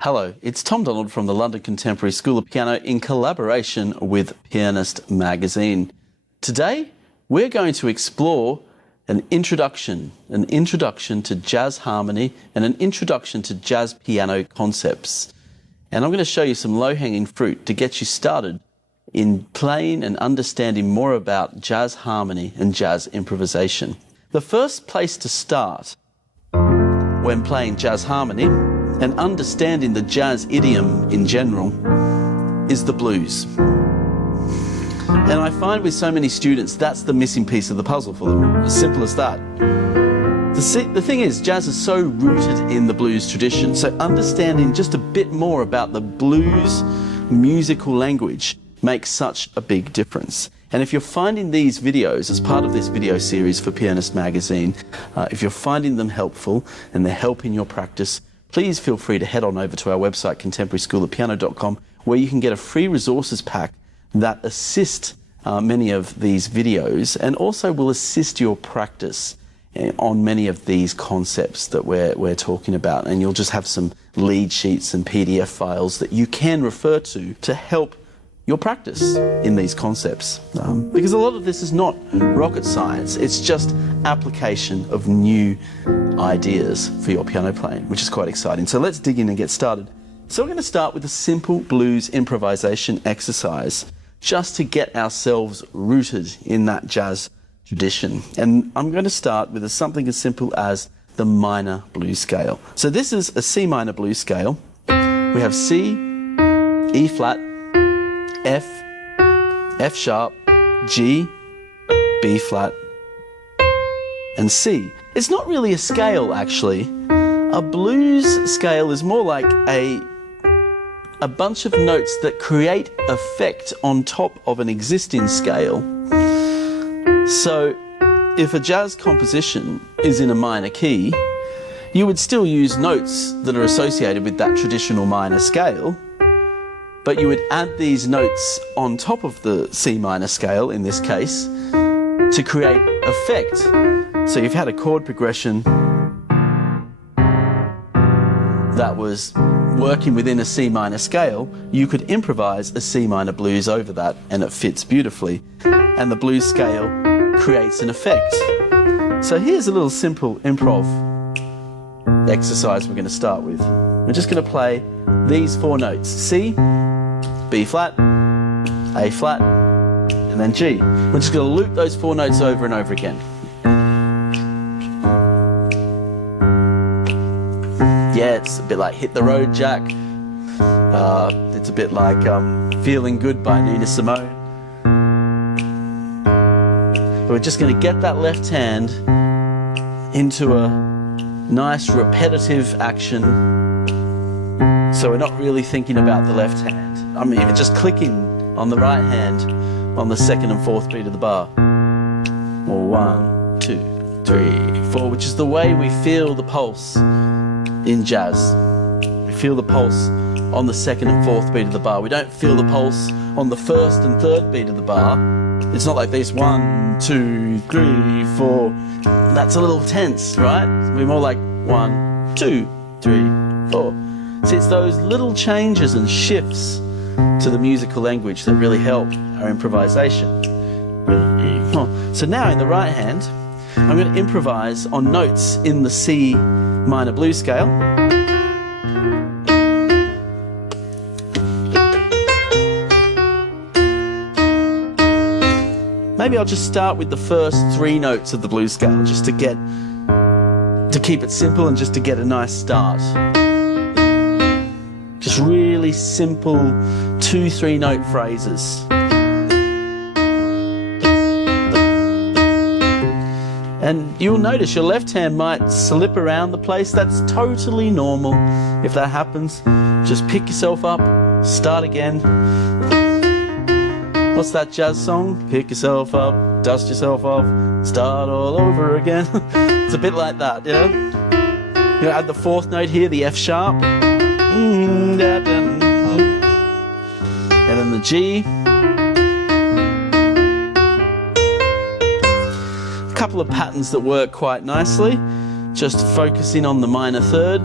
Hello, it's Tom Donald from the London Contemporary School of Piano in collaboration with Pianist Magazine. Today, we're going to explore an introduction to jazz harmony and an introduction to jazz piano concepts. And I'm going to show you some low-hanging fruit to get you started in playing and understanding more about jazz harmony and jazz improvisation. The first place to start when playing jazz harmony and understanding the jazz idiom in general is the blues. And I find with so many students that's the missing piece of the puzzle for them, as simple as that. The thing is, jazz is so rooted in the blues tradition, so understanding just a bit more about the blues musical language makes such a big difference. And if you're finding these videos as part of this video series for Pianist Magazine, if you're finding them helpful and they're helping your practice, please feel free to head on over to our website, contemporaryschoolofpiano.com, where you can get a free resources pack that assist many of these videos and also will assist your practice on many of these concepts that we're talking about. And you'll just have some lead sheets and PDF files that you can refer to help your practice in these concepts. Because a lot of this is not rocket science, it's just application of new ideas for your piano playing, which is quite exciting. So let's dig in and get started. So we're going to start with a simple blues improvisation exercise just to get ourselves rooted in that jazz tradition. And I'm going to start with something as simple as the minor blues scale. So this is a C minor blues scale. We have C, E flat, F, F sharp, G, B flat, and C. It's not really a scale, actually. A blues scale is more like a bunch of notes that create effect on top of an existing scale. So if a jazz composition is in a minor key, you would still use notes that are associated with that traditional minor scale, but you would add these notes on top of the C minor scale, in this case, to create effect. So you've had a chord progression that was working within a C minor scale, you could improvise a C minor blues over that and it fits beautifully. And the blues scale creates an effect. So here's a little simple improv exercise we're going to start with. We're just going to play these four notes: C, B flat, A flat, and then G. We're just going to loop those four notes over and over again. Yeah, it's a bit like Hit the Road, Jack. It's a bit like Feeling Good by Nina Simone. But we're just going to get that left hand into a nice repetitive action. So we're not really thinking about the left hand. I mean, just clicking on the right hand on the second and fourth beat of the bar. Or 1, 2, 3, 4, which is the way we feel the pulse in jazz. We feel the pulse on the second and fourth beat of the bar. We don't feel the pulse on the first and third beat of the bar. It's not like this: 1, 2, 3, 4. That's a little tense, right? We're more like 1, 2, 3, 4. So it's those little changes and shifts to the musical language that really help our improvisation. So now in the right hand, I'm going to improvise on notes in the C minor blues scale. Maybe I'll just start with the first three notes of the blues scale, just to keep it simple and just to get a nice start. Just really simple 2-3 note phrases. And you'll notice your left hand might slip around the place. That's totally normal. If that happens, just pick yourself up, start again. What's that jazz song? Pick yourself up, dust yourself off, start all over again. It's a bit like that, yeah? You're gonna add the fourth note here, the F sharp. And then the G. A couple of patterns that work quite nicely. Just focusing on the minor third.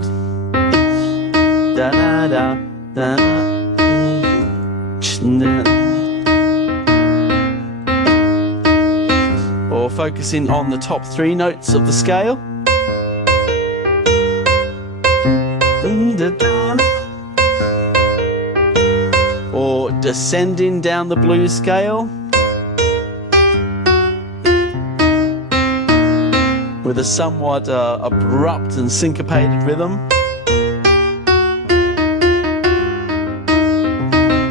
Da-da. da da da da. Or focusing on the top 3 notes of the scale. Or descending down the blues scale with a somewhat abrupt and syncopated rhythm.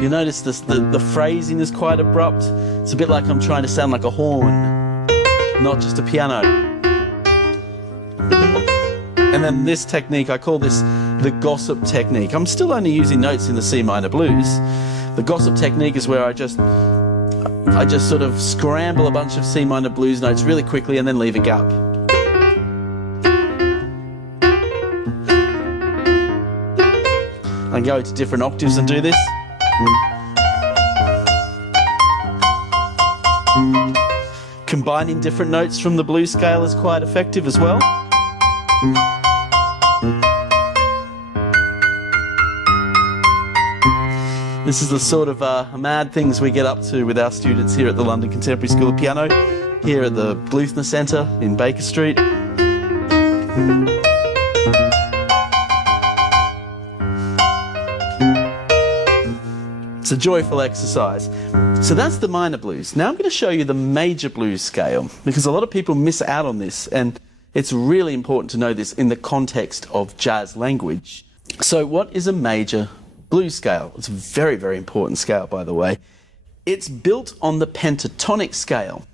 You notice this, the phrasing is quite abrupt. It's a bit like I'm trying to sound like a horn, not just a piano. And then this technique, I call this the gossip technique. I'm still only using notes in the C minor blues. The gossip technique is where I just sort of scramble a bunch of C minor blues notes really quickly and then leave a gap. I go to different octaves and do this. Combining different notes from the blues scale is quite effective as well. This is the sort of mad things we get up to with our students here at the London Contemporary School of Piano, here at the Bluthner Centre in Baker Street. It's a joyful exercise. So that's the minor blues. Now I'm going to show you the major blues scale, because a lot of people miss out on this, and it's really important to know this in the context of jazz language. So what is a major blues scale? It's a very, very important scale, by the way. It's built on the pentatonic scale.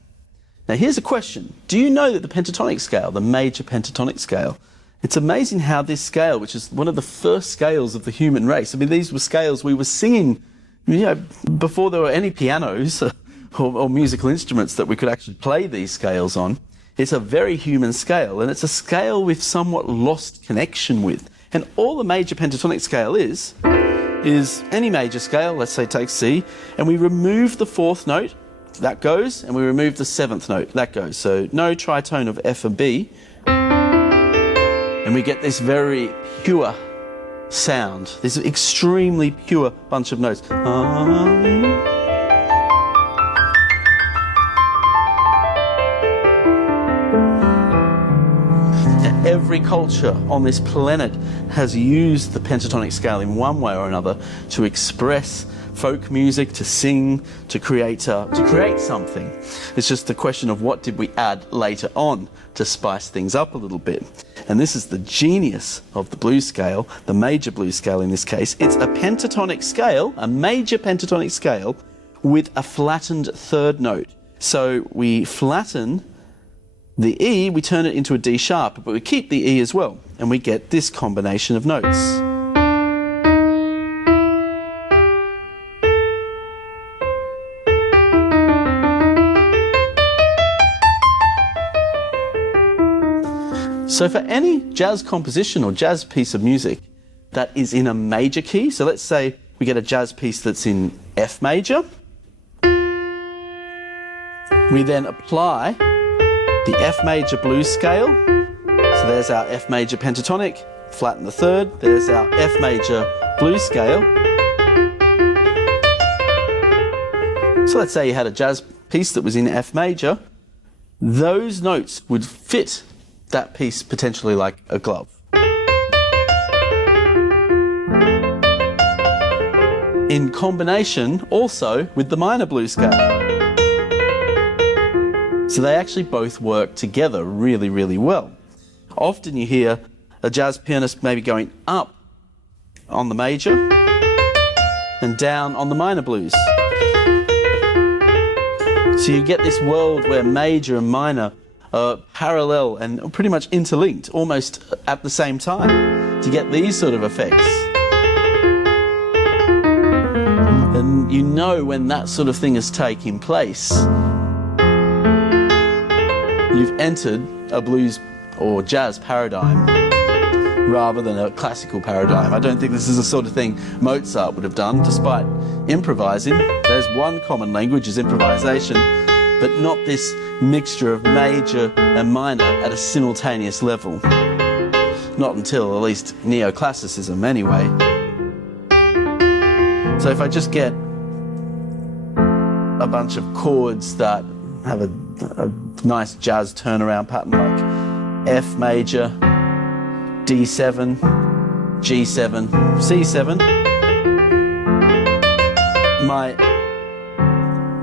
Now here's a question. Do you know that the pentatonic scale, the major pentatonic scale, it's amazing how this scale, which is one of the first scales of the human race, I mean, these were scales we were singing, you know, before there were any pianos or musical instruments that we could actually play these scales on. It's a very human scale, and it's a scale we've somewhat lost connection with. And all the major pentatonic scale is any major scale, let's say take C, and we remove the 4th note, that goes, and we remove the 7th note, that goes. So no tritone of F and B, and we get this very pure sound, this extremely pure bunch of notes. Every culture on this planet has used the pentatonic scale in one way or another to express folk music, to sing, to create something. It's just the question of what did we add later on to spice things up a little bit. And this is the genius of the blues scale, the major blues scale in this case. It's a pentatonic scale, a major pentatonic scale, with a flattened 3rd note. So we flatten the E, we turn it into a D sharp, but we keep the E as well, and we get this combination of notes. So for any jazz composition or jazz piece of music that is in a major key, so let's say we get a jazz piece that's in F major, we then apply the F major blues scale. So there's our F major pentatonic, flatten the 3rd, there's our F major blues scale. So let's say you had a jazz piece that was in F major, those notes would fit that piece potentially like a glove. In combination also with the minor blues scale. So they actually both work together really, really well. Often you hear a jazz pianist maybe going up on the major and down on the minor blues. So you get this world where major and minor are parallel and pretty much interlinked, almost at the same time, to get these sort of effects. And you know when that sort of thing is taking place, you've entered a blues or jazz paradigm rather than a classical paradigm. I don't think this is the sort of thing Mozart would have done, despite improvising. There's one common language, is improvisation, but not this mixture of major and minor at a simultaneous level. Not until at least neoclassicism anyway. So if I just get a bunch of chords that have a nice jazz turnaround pattern like F major, D7, G7, C7, my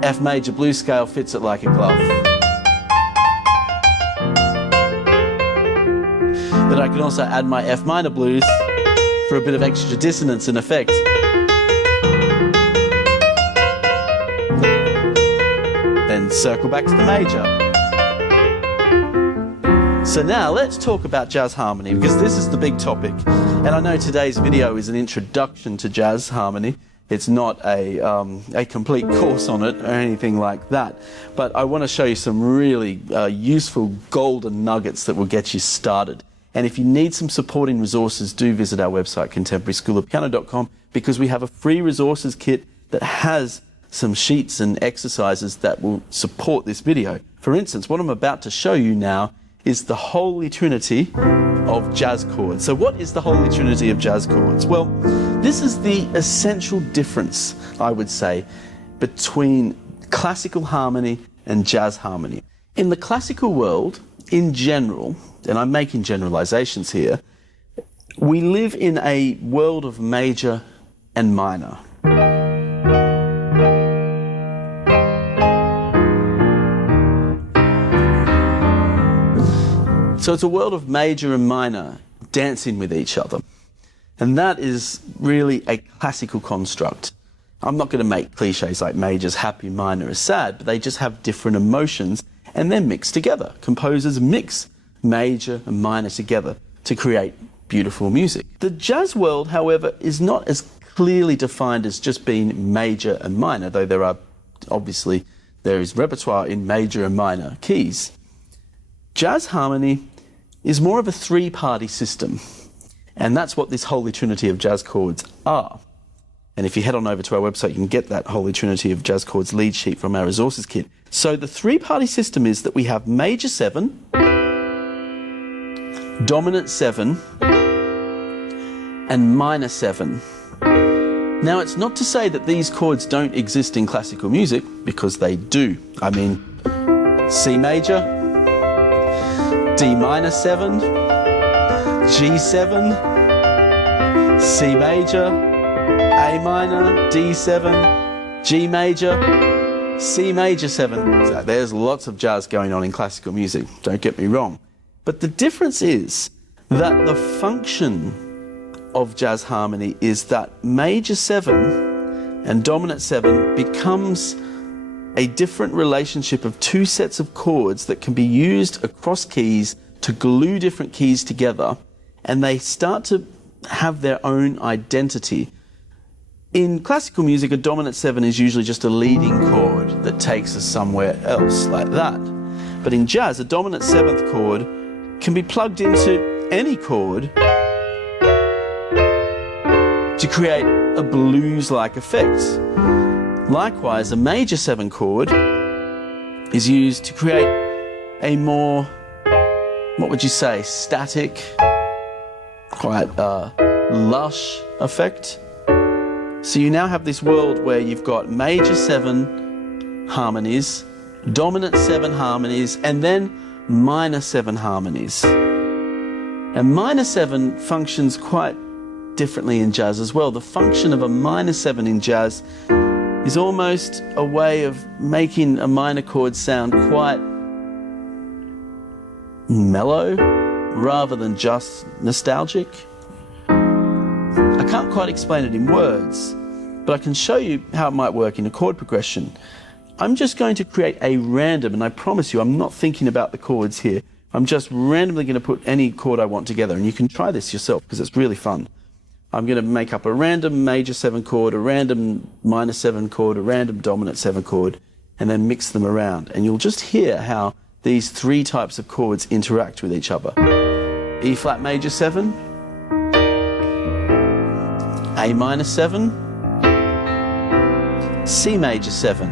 F major blues scale fits it like a glove. But I can also add my F minor blues for a bit of extra dissonance and effect. Then circle back to the major. So now let's talk about jazz harmony, because this is the big topic. And I know today's video is an introduction to jazz harmony. It's not a complete course on it or anything like that. But I want to show you some really useful golden nuggets that will get you started. And if you need some supporting resources, do visit our website, contemporaryschoolofpiano.com, because we have a free resources kit that has some sheets and exercises that will support this video. For instance, what I'm about to show you now is the holy trinity of jazz chords. So what is the holy trinity of jazz chords? Well, this is the essential difference, I would say, between classical harmony and jazz harmony. In the classical world, in general, and I'm making generalizations here, we live in a world of major and minor. So it's a world of major and minor dancing with each other. And that is really a classical construct. I'm not going to make cliches like major's happy, minor is sad, but they just have different emotions and they're mixed together. Composers mix major and minor together to create beautiful music. The jazz world, however, is not as clearly defined as just being major and minor, though there is repertoire in major and minor keys. Jazz harmony is more of a three-party system, and that's what this holy trinity of jazz chords are. And if you head on over to our website, you can get that holy trinity of jazz chords lead sheet from our resources kit. So the three-party system is that we have major 7, dominant 7, and minor 7. Now, it's not to say that these chords don't exist in classical music, because they do. I mean, C major, D minor 7, G7, C major, A minor, D7, G major, C major 7. So there's lots of jazz going on in classical music, don't get me wrong. But the difference is that the function of jazz harmony is that major 7 and dominant 7 becomes a different relationship of two sets of chords that can be used across keys to glue different keys together, and they start to have their own identity. In classical music, a dominant 7 is usually just a leading chord that takes us somewhere else, like that. But in jazz, a dominant 7th chord can be plugged into any chord to create a blues-like effect. Likewise, a major 7 chord is used to create a more, what would you say, static, quite lush effect. So you now have this world where you've got major 7 harmonies, dominant 7 harmonies, and then minor 7 harmonies. And minor 7 functions quite differently in jazz as well. The function of a minor 7 in jazz is almost a way of making a minor chord sound quite mellow rather than just nostalgic. I can't quite explain it in words, but I can show you how it might work in a chord progression. I'm just going to create a random, and I promise you I'm not thinking about the chords here. I'm just randomly going to put any chord I want together, and you can try this yourself because it's really fun. I'm going to make up a random major 7 chord, a random minor 7 chord, a random dominant 7 chord, and then mix them around. And you'll just hear how these three types of chords interact with each other. E flat major 7, A minor 7, C major 7,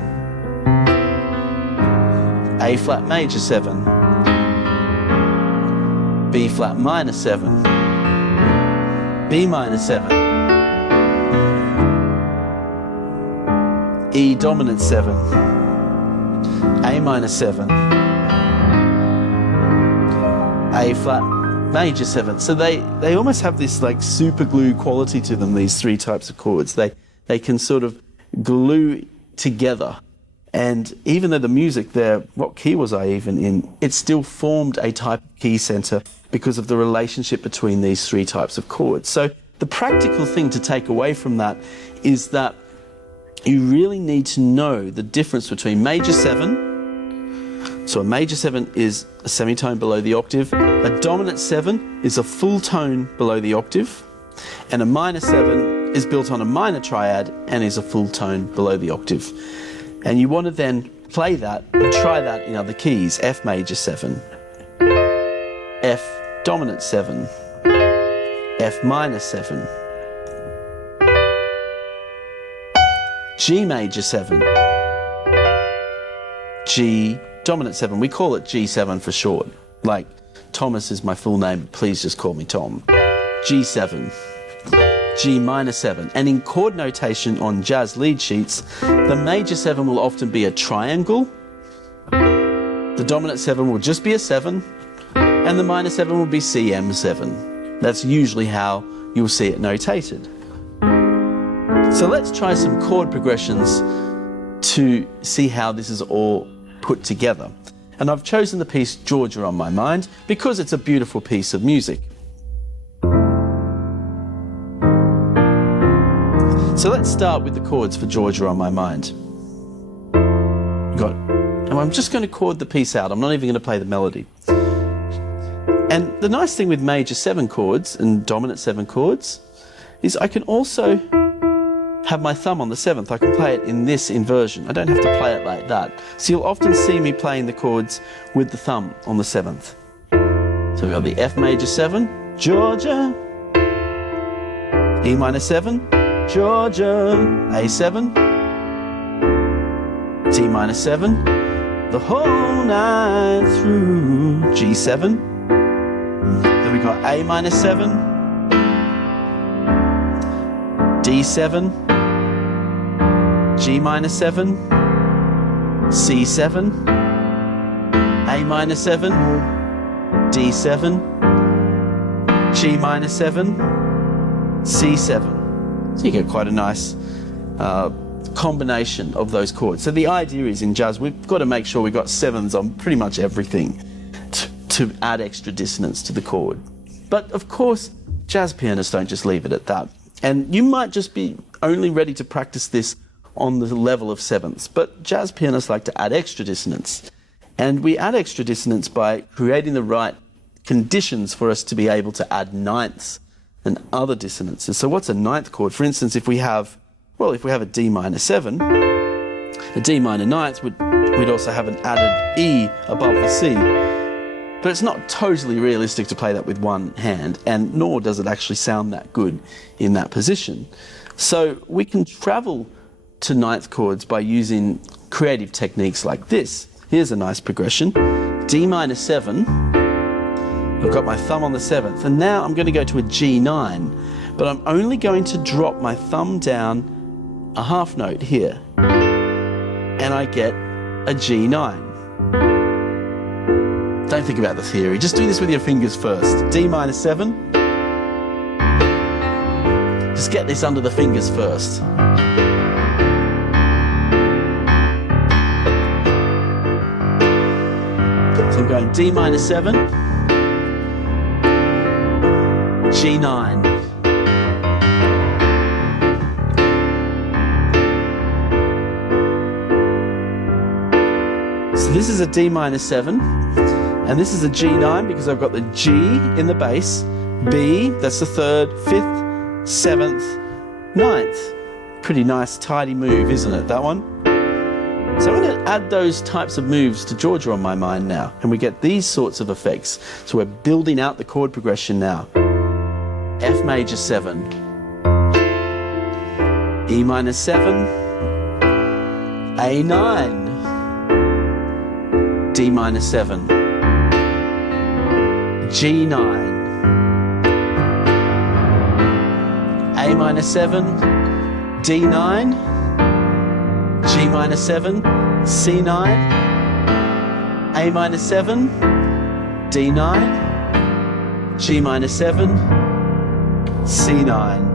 A flat major 7, B flat minor 7, B minor 7, E dominant 7, A minor 7, A flat major 7. So they almost have this like super glue quality to them, these three types of chords. They can sort of glue together. And even though the music there, what key was I even in? It still formed a type of key center because of the relationship between these three types of chords. So the practical thing to take away from that is that you really need to know the difference between major 7. So a major 7 is a semitone below the octave. A dominant 7 is a full tone below the octave. And a minor 7 is built on a minor triad and is a full tone below the octave. And you want to then play that and try that in other keys. F major 7, F dominant 7, F minor 7, G major 7, G dominant 7. We call it G7 for short. Like, Thomas is my full name, please just call me Tom. G7, G minor 7. And in chord notation on jazz lead sheets, the major 7 will often be a triangle, the dominant 7 will just be a 7, and the minor 7 will be CM7. That's usually how you'll see it notated. So let's try some chord progressions to see how this is all put together. And I've chosen the piece Georgia on My Mind because it's a beautiful piece of music. So let's start with the chords for Georgia on My Mind. And I'm just going to chord the piece out. I'm not even going to play the melody. And the nice thing with major 7 chords and dominant 7 chords is I can also have my thumb on the 7th. I can play it in this inversion. I don't have to play it like that. So you'll often see me playing the chords with the thumb on the 7th. So we've got the F major 7, Georgia, E minor 7, Georgia, A7, D minor 7, the whole night through, G7. Then we got A minor 7, D7, G minor 7, C7, A minor 7, D7, G minor 7, C7. So you get quite a nice combination of those chords. So the idea is in jazz, we've got to make sure we've got 7s on pretty much everything to add extra dissonance to the chord. But of course, jazz pianists don't just leave it at that. And you might just be only ready to practice this on the level of 7ths. But jazz pianists like to add extra dissonance. And we add extra dissonance by creating the right conditions for us to be able to add 9ths and other dissonances. So what's a 9th chord? For instance, if we have a D minor 7, a D minor 9th, we'd also have an added E above the C. But it's not totally realistic to play that with one hand, and nor does it actually sound that good in that position. So we can travel to 9th chords by using creative techniques like this. Here's a nice progression. D minor 7, I've got my thumb on the 7th, and now I'm going to go to a G9, but I'm only going to drop my thumb down a half note here, and I get a G9. Don't think about the theory, just do this with your fingers first. D minor 7, just get this under the fingers first. So I'm going D minor 7, G9. So this is a D minor 7, and this is a G9 because I've got the G in the bass, B, that's the 3rd, 5th, 7th, 9th. Pretty nice tidy move, isn't it, that one? So I'm going to add those types of moves to Georgia on My Mind now, and we get these sorts of effects. So we're building out the chord progression now. F major 7, E minor 7, A9, D minor 7, G9, A minor 7, D9, G minor 7, C9, A minor 7, D9, G minor 7, C9.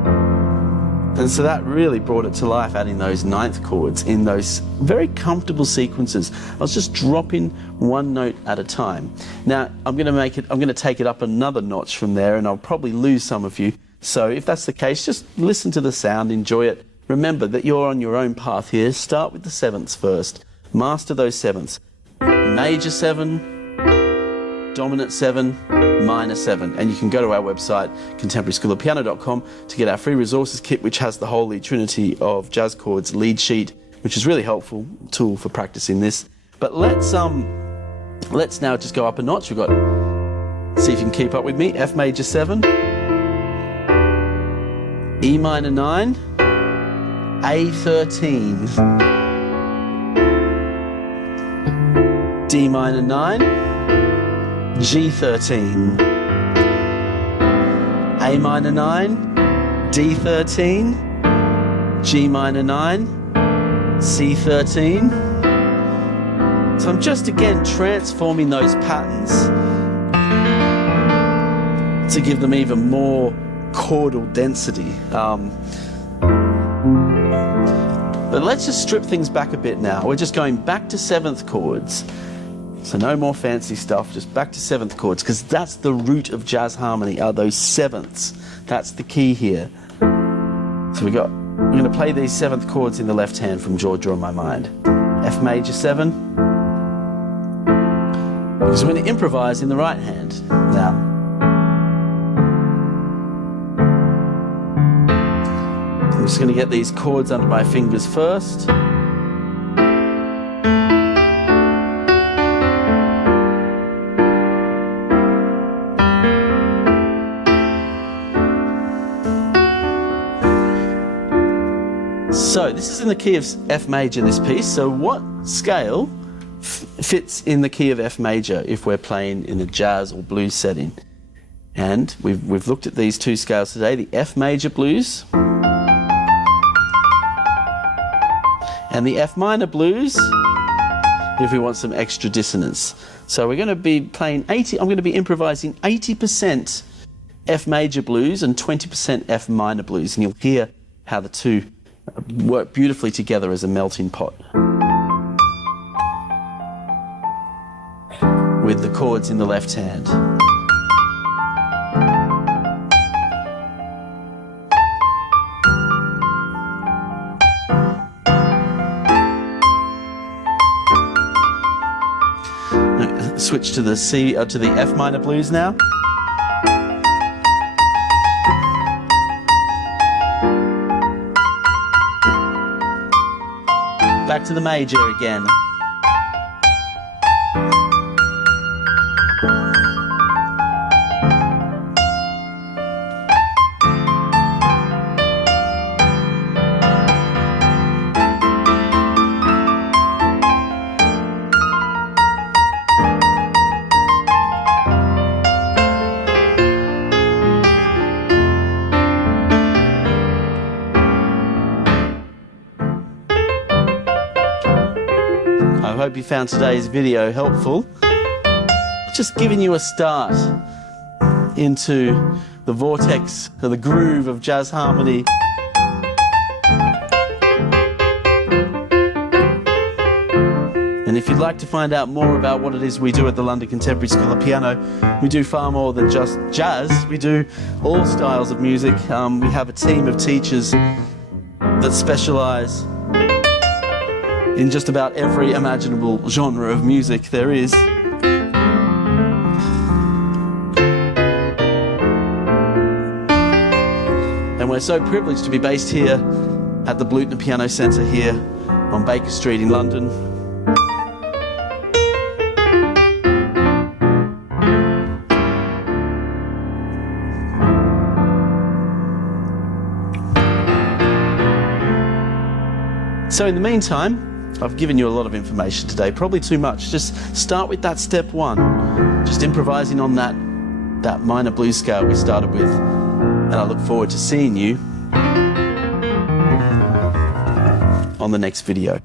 And so that really brought it to life, adding those ninth chords in those very comfortable sequences. I was just dropping one note at a time. Now I'm going to take it up another notch from there, and I'll probably lose some of you. So if that's the case, just listen to the sound, enjoy it. Remember that you're on your own path here. Start with the sevenths first. Master those sevenths. Major 7, dominant 7, minor 7. And you can go to our website, contemporaryschoolofpiano.com, to get our free resources kit, which has the holy trinity of jazz chords lead sheet, which is really helpful tool for practicing this. But let's now just go up a notch. We've got, see if you can keep up with me, F major 7, E minor 9, A13, D minor 9, G13, A minor 9, D13, G minor 9, C13. So I'm just again transforming those patterns to give them even more chordal density. But let's just strip things back a bit now. We're just going back to seventh chords. So no more fancy stuff, just back to seventh chords, because that's the root of jazz harmony, are those sevenths. That's the key here. So we're going to play these seventh chords in the left hand from Georgia on My Mind. F major 7. Because we're going to improvise in the right hand. Now, I'm just going to get these chords under my fingers first. So this is in the key of F major, this piece. So what scale fits in the key of F major if we're playing in a jazz or blues setting? And we've looked at these two scales today, the F major blues and the F minor blues, if we want some extra dissonance. So we're going to be playing I'm going to be improvising 80% F major blues and 20% F minor blues, and you'll hear how the two work beautifully together as a melting pot, with the chords in the left hand. Switch to the to the F minor blues now. Back to the major again. I hope you found today's video helpful. Just giving you a start into the vortex, or the groove of jazz harmony. And if you'd like to find out more about what it is we do at the London Contemporary School of Piano, we do far more than just jazz. We do all styles of music. We have a team of teachers that specialise in just about every imaginable genre of music there is. And we're so privileged to be based here at the Blutner Piano Centre here on Baker Street in London. So in the meantime, I've given you a lot of information today, probably too much. Just start with that step one, just improvising on that minor blues scale we started with. And I look forward to seeing you on the next video.